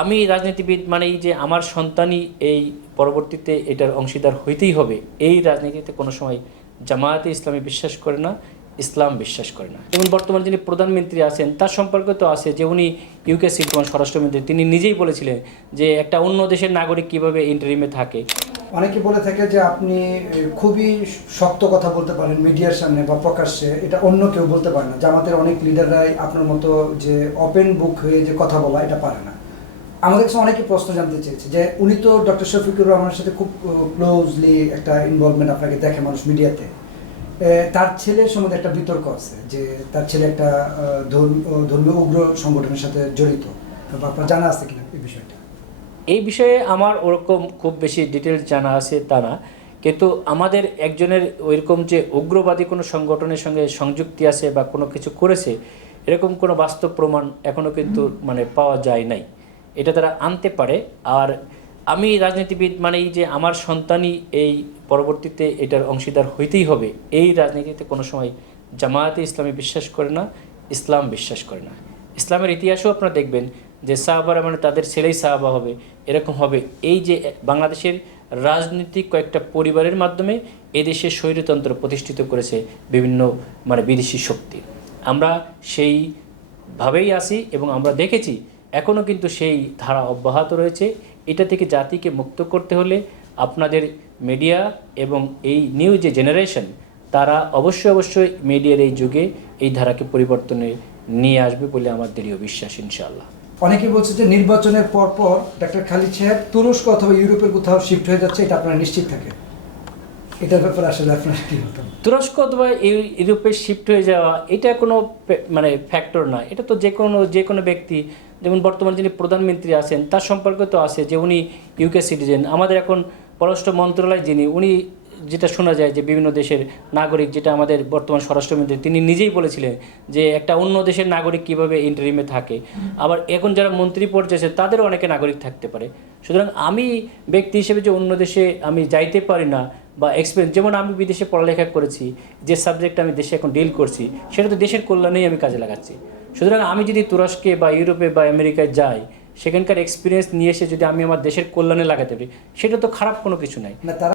আমি রাজনীতিবিদ মানেই যে আমার সন্তানই এই পরবর্তীতে এটার অংশীদার হইতেই হবে, এই রাজনীতিতে কোনো সময় জামায়াতে ইসলামী বিশ্বাস করে না, ইসলাম বিশ্বাস করে না। এবং বর্তমান যিনি প্রধানমন্ত্রী আছেন তার সম্পর্কে তো আছে যে উনি ইউকে সিলমান স্বরাষ্ট্রমন্ত্রী, তিনি নিজেই বলেছিলেন যে একটা অন্য দেশের নাগরিক কিভাবে ইন্টারিমে থাকে। অনেকে বলে থাকে যে আপনি খুবই শক্ত কথা বলতে পারেন মিডিয়ার সামনে বা প্রকাশ্যে, এটা অন্য কেউ বলতে পারে না। জামাতের অনেক লিডাররাই আপনার মতো যে ওপেন বুক হয়ে যে কথা বলা এটা পারে না। আমাদের কাছে অনেকে প্রশ্ন জানতে চেয়েছে যে উনি তো ডক্টর শফিকুর রহমানের সাথে খুব ক্লোজলি একটা ইনভলভমেন্ট আপনাকে দেখে মানুষ মিডিয়াতে। তার ছেলের সম্বন্ধে একটা বিতর্ক আছে যে তার ছেলে একটা ধর্মীয় উগ্র সংগঠনের সাথে জড়িত। আপনার জানা আছে কিনা এই বিষয়টা? এই বিষয়ে আমার ওরকম খুব বেশি ডিটেলস জানা আছে তা না, কিন্তু আমাদের একজনের ওইরকম যে উগ্রবাদী কোনো সংগঠনের সঙ্গে সংযুক্তি আছে বা কোনো কিছু করেছে এরকম কোনো বাস্তব প্রমাণ এখনও কিন্তু পাওয়া যায় নাই। এটা তারা আনতে পারে। আর আমি রাজনীতিবিদ মানেই যে আমার সন্তানই এই পরবর্তীতে এটার অংশীদার হইতেই হবে, এই রাজনীতিতে কোনো সময় জামায়াতে ইসলামী বিশ্বাস করে না, ইসলাম বিশ্বাস করে না। ইসলামের ইতিহাসও আপনারা দেখবেন যে সাহাবারা তাদের ছেলেই সাহাবা হবে, এরকম হবে। এই যে বাংলাদেশের রাজনৈতিক কয়েকটা পরিবারের মাধ্যমে এদেশে স্বৈরতন্ত্র প্রতিষ্ঠিত করেছে বিভিন্ন বিদেশি শক্তি। আমরা সেইভাবেই আছি এবং আমরা দেখেছি এখনও কিন্তু সেই ধারা অব্যাহত রয়েছে। এটা থেকে জাতিকে মুক্ত করতে হলে আপনাদের মিডিয়া এবং এই নিউ যে জেনারেশন তারা অবশ্যই মিডিয়ার এই যুগে এই ধারাকে পরিবর্তনে নিয়ে আসবে বলে আমার দৃঢ় বিশ্বাস, ইনশাআল্লাহ। অনেকে বলছে যে নির্বাচনের পর ডক্টর খালিদ সাহেব তুরস্ক অথবা ইউরোপের কোথাও শিফট হয়ে যাচ্ছে, এটা আপনারা নিশ্চিত থাকে? এটার ব্যাপারে আসলে আপনার কি বলতেন? তুরস্ক অথবা ইউরোপে শিফট হয়ে যাওয়া এটা কোনো ফ্যাক্টর না। এটা তো যে কোনো ব্যক্তি, যেমন বর্তমান যিনি প্রধানমন্ত্রী আছেন তার সম্পর্কে তো আছে যে উনি ইউকে সিটিজেন। আমাদের এখন পররাষ্ট্র মন্ত্রণালয় যিনি, উনি যেটা শোনা যায় যে বিভিন্ন দেশের নাগরিক, যেটা আমাদের বর্তমান স্বরাষ্ট্রমন্ত্রী তিনি নিজেই বলেছিলেন যে একটা অন্য দেশের নাগরিক কিভাবে ইন্টারিমে থাকে। আবার এখন যারা মন্ত্রী পর্যায়ে আছে তাদেরও অনেকে নাগরিক থাকতে পারে। সুতরাং আমি ব্যক্তি হিসেবে যে অন্য দেশে আমি যাইতে পারি না বা এক্সপিরিয়েন্স, যেমন আমি বিদেশে পড়ালেখা করেছি, যে সাবজেক্ট আমি দেশে এখন ডিল করছি সেটা তো দেশের কল্যাণেই আমি কাজে লাগাচ্ছি। সুতরাং আমি যদি তুরস্কে বা ইউরোপে বা আমেরিকায় যাই, সেখানকার এক্সপিরিয়েন্স নিয়ে এসে যদি আমি আমার দেশের কল্যাণে লাগাতে পারি সেটা তো খারাপ কোনো কিছু নাই। না, তারা